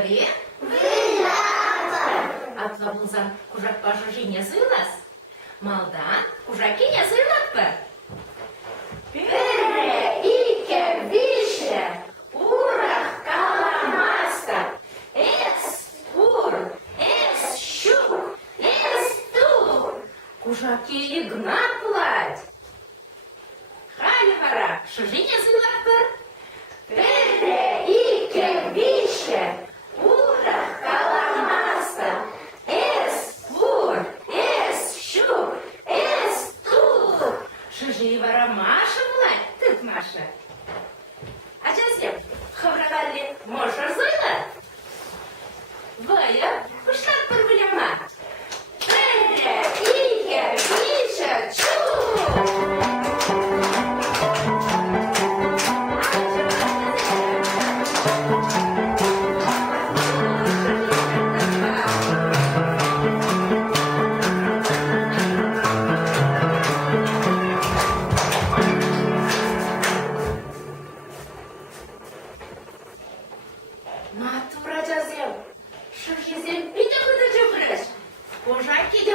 Пірі? Атла булсан кужак башы жине сыйлас. Малдан кужакине сыйлат пы. Пірре, іке, віше, урах каламаста, Тур, щук, тур. Кужаки игнат плать. Халі вара, шыжине сыйлат пы. пірре, іке, віше, урах каламаста, Тур, щук, тур. Шыжи вара Маша плать, тык Маша. А часем, хавравалли, Моша сыйлат? Вая, пышлат пыр вылема. пірре, іке, віше, Матура жазем, шыжезем биті күді жүгіріш. Кожа кеде